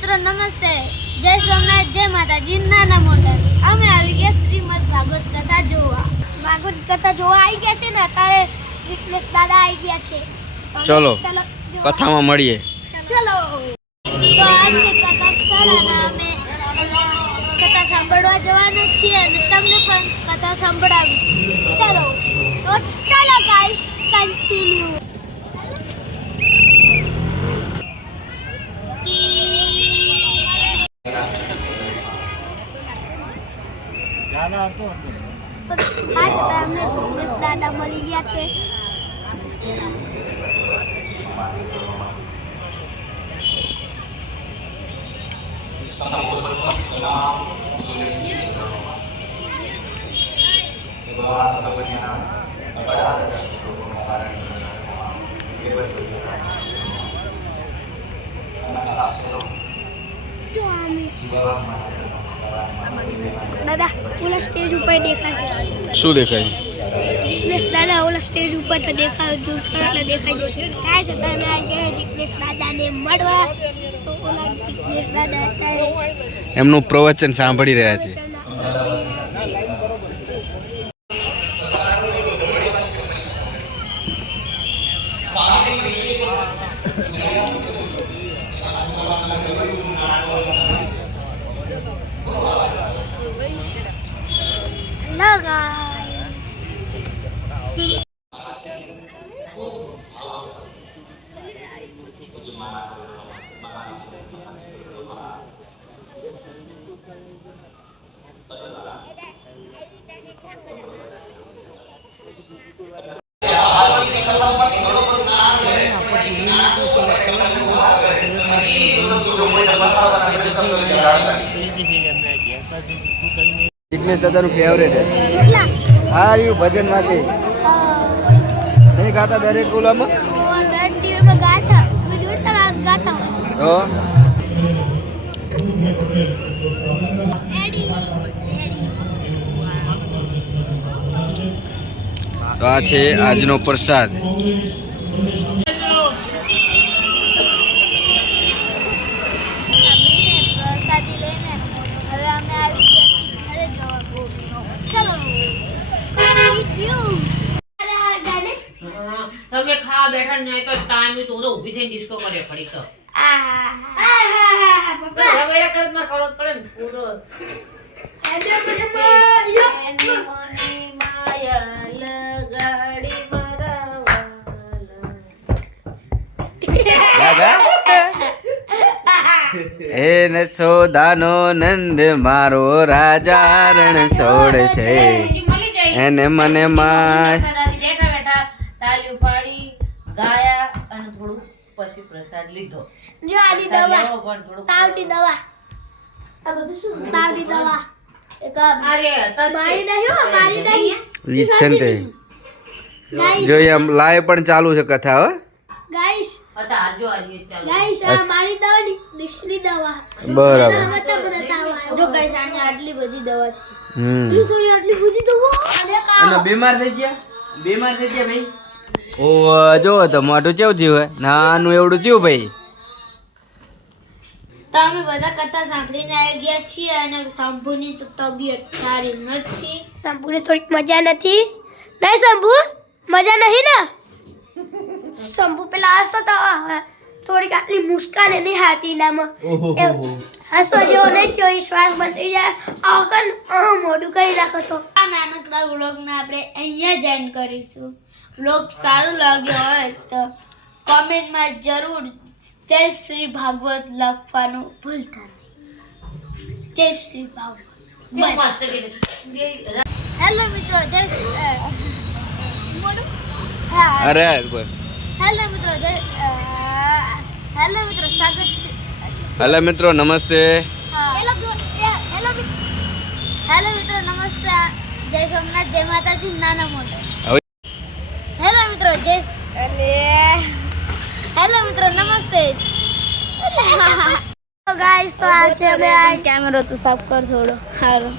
મિત્રો નમસ્તે, જય સોમનાથ, જય માતાજી, નાના મોટા અમે આવી ગયા શ્રીમદ ભાગવત કથા જોવા. ભાગવત કથા જોવા આવી ગયા છે ને, અત્યારે વિઘ્નેશ દાદા આવી ગયા છે. ચલો કથામાં મળીએ. ચલો તો આ છે કથા સ્થળ અને અમે કથા સાંભળવા જવાના છીએ અને તમને પણ કથા સાંભળાવીશું. ચલો તો ચલો ગાઈસ, કન્ટિન્યુ. દાદા મળી ગયા છે. દાદા ઓલા સ્ટેજ ઉપર દેખાશે. શું દેખાય? જિગ્નેશ દાદા ઓલા સ્ટેજ ઉપર તો દેખાય એટલે દેખાઈ જશે. કાંઈ છે તમે આવી ગયા જિગ્નેશ દાદાને મળવા. તો ઓલા જિગ્નેશ દાદા અત્યારે એમનું પ્રવચન સાંભળી રહ્યા છે. જિગ્નેશ દાદાનું ફેવરેટ છે. હા એવું ભજન માટે નહીં ગાતા દરેક ઓલામાં દરેક ટીવીમાં ગાતા ગાતા તો આ છે આજનો પ્રસાદ. તમે ખા બેઠા નહીં તો ટાઈમ તો હું ઊભી થઈને ડિસ્કો કરે ફરી તો હવે એક જ માં કરો પડે ને પૂરો હે નસોદાનો નંદ મારો રાજા રણ છોડશે એને મને માં બેઠા બેઠા તાલી પાડી ગાયા અને થોડું પછી પ્રસાદ લીધો. જો આલી દવા તાવની દવા આ બધું શું તાવની દવા એક અરે મારી નહીં હો મારી નહીં ઈ છે ને ગાઈસ જો એમ લાઈવ પણ ચાલુ છે કથા. હો ગાઈસ હતા આજો આજે ચાલો ગાઈસ આ મારી દવાની દીક્ષની દવા બરાબર. જો ગાઈસ આની આટલી બધી દવા છે. હમ આટલી બધી દવા અને કા બીમાર થઈ ગયા ભાઈ. ઓ જો તો મોઢું કેવું થયું હોય નાનું એવડું થયું ભાઈ. તો અમે બધા કથા સાંભળીને આવી ગયા છીએ અને શંભુની તો તબિયત સારી નથી. શંભુને થોડીક મજા નથી. નહીં શંભુ મજા નહીં ને? શંભુ પેલા હસતો તો થોડીક આટલી મુસ્કાન એની હાથી નામાં હસવા જેવો નહીં થયો. શ્વાસ બંધ થઈ જાય આગળ મોઢું કરી રાખો. તો આ નાનકડા વ્લોગને આપણે અહીંયા જ એન્ડ કરીશું. વ્લોગ સારો લાગ્યો હોય તો કોમેન્ટમાં જરૂર જય શ્રી ભાગવત લખવાનું ભૂલતા નહીં. જય શ્રી ભાગવત. મસ્ત કીધું. હેલો મિત્રો, જય અરે હેલો મિત્રો, હેલો મિત્રો, સ્વાગત છે. હેલો મિત્રો નમસ્તે. હેલો મિત્રો નમસ્તે, જય સોમનાથ, જય માતાજી, નાના મોટા. હેલો મિત્રો, હેલો મિત્રો નમસ્તે. ગાઈસ તો આ છે કેમેરો તો સાફ કર થોડો. સારું.